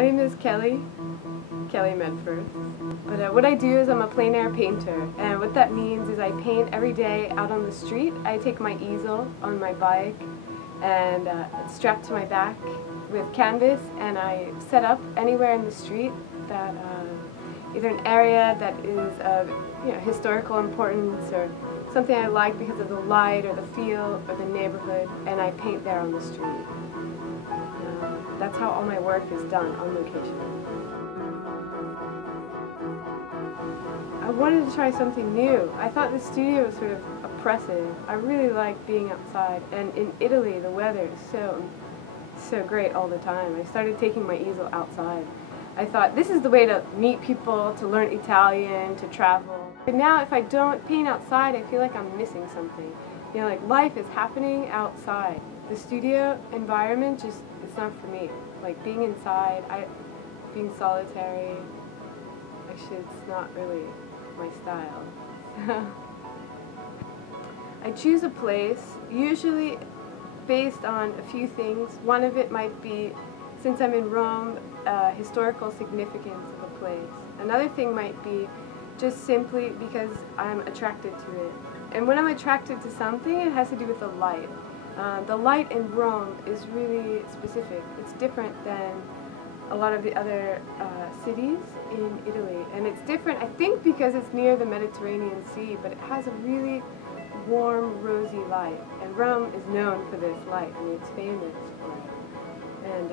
My name is Kelly Medford. But what I do is I'm a plein air painter, and what that means is I paint every day out on the street. I take my easel on my bike and it's strapped to my back with canvas, and I set up anywhere in the street that either an area that is of historical importance or something I like because of the light or the feel or the neighborhood, and I paint there on the street. That's how all my work is done, on location. I wanted to try something new. I thought the studio was sort of oppressive. I really like being outside, and in Italy the weather is so great all the time. I started taking my easel outside. I thought this is the way to meet people, to learn Italian, to travel. But now if I don't paint outside, I feel like I'm missing something. You know, like life is happening outside. The studio environment just, it's not for me. Like being inside, being solitary, actually it's not really my style. I choose a place, usually based on a few things. One of it might be, since I'm in Rome, historical significance of a place. Another thing might be just simply because I'm attracted to it. And when I'm attracted to something, it has to do with the light. The light in Rome is really specific. It's different than a lot of the other cities in Italy. And it's different, I think, because it's near the Mediterranean Sea, but it has a really warm, rosy light. And Rome is known for this light. I mean, it's famous for it. And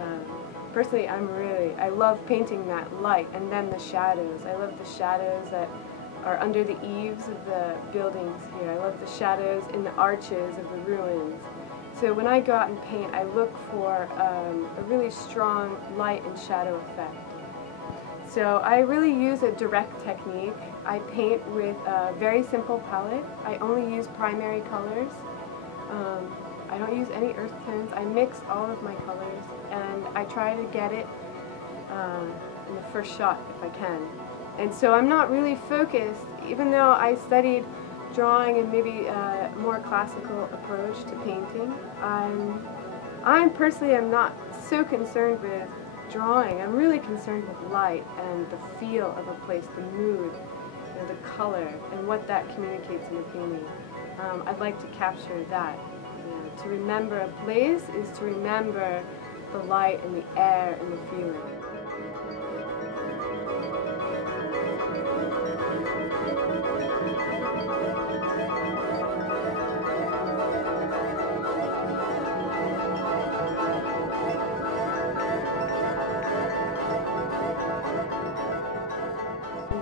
personally, I love painting that light and then the shadows. I love the shadows that are under the eaves of the buildings here. I love the shadows in the arches of the ruins. So when I go out and paint, I look for a really strong light and shadow effect. So I really use a direct technique. I paint with a very simple palette. I only use primary colors. I don't use any earth tones. I mix all of my colors, and I try to get it in the first shot if I can. And so I'm not really focused, even though I studied drawing and maybe a more classical approach to painting. I personally am not so concerned with drawing. I'm really concerned with light and the feel of a place, the mood, the color, and what that communicates in the painting. I'd like to capture that. To remember a place is to remember the light and the air and the feeling.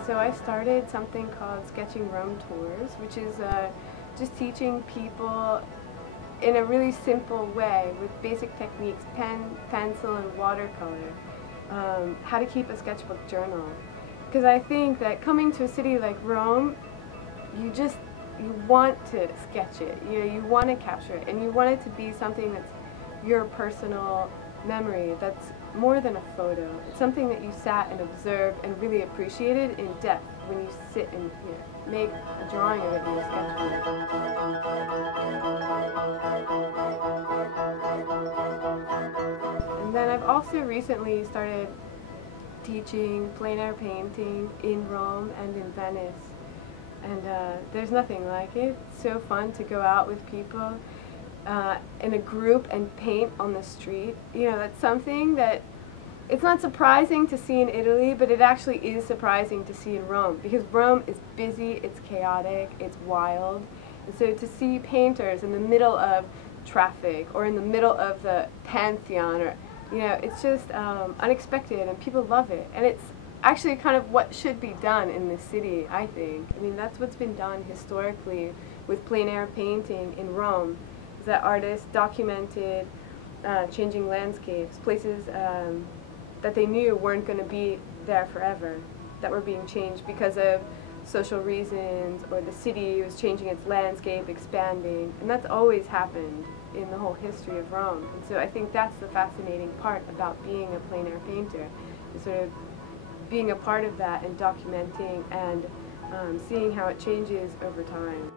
So I started something called Sketching Rome Tours, which is just teaching people in a really simple way with basic techniques, pen, pencil, and watercolor, how to keep a sketchbook journal. Because I think that coming to a city like Rome, you want to sketch it, you want to capture it, and you want it to be something that's your personal memory, that's more than a photo. It's something that you sat and observed and really appreciated in depth when you sit and make a drawing of it in your sketchbook. And then I've also recently started teaching plein air painting in Rome and in Venice. And there's nothing like it. It's so fun to go out with people in a group and paint on the street. That's something that it's not surprising to see in Italy, but it actually is surprising to see in Rome, because Rome is busy, it's chaotic, it's wild. And so to see painters in the middle of traffic or in the middle of the Pantheon, or it's just unexpected, and people love it. And it's actually kind of what should be done in this city, I think. I mean, that's what's been done historically with plein air painting in Rome. That artists documented changing landscapes, places that they knew weren't going to be there forever, that were being changed because of social reasons, or the city was changing its landscape, expanding, and that's always happened in the whole history of Rome. And so I think that's the fascinating part about being a plein air painter, is sort of being a part of that and documenting and seeing how it changes over time.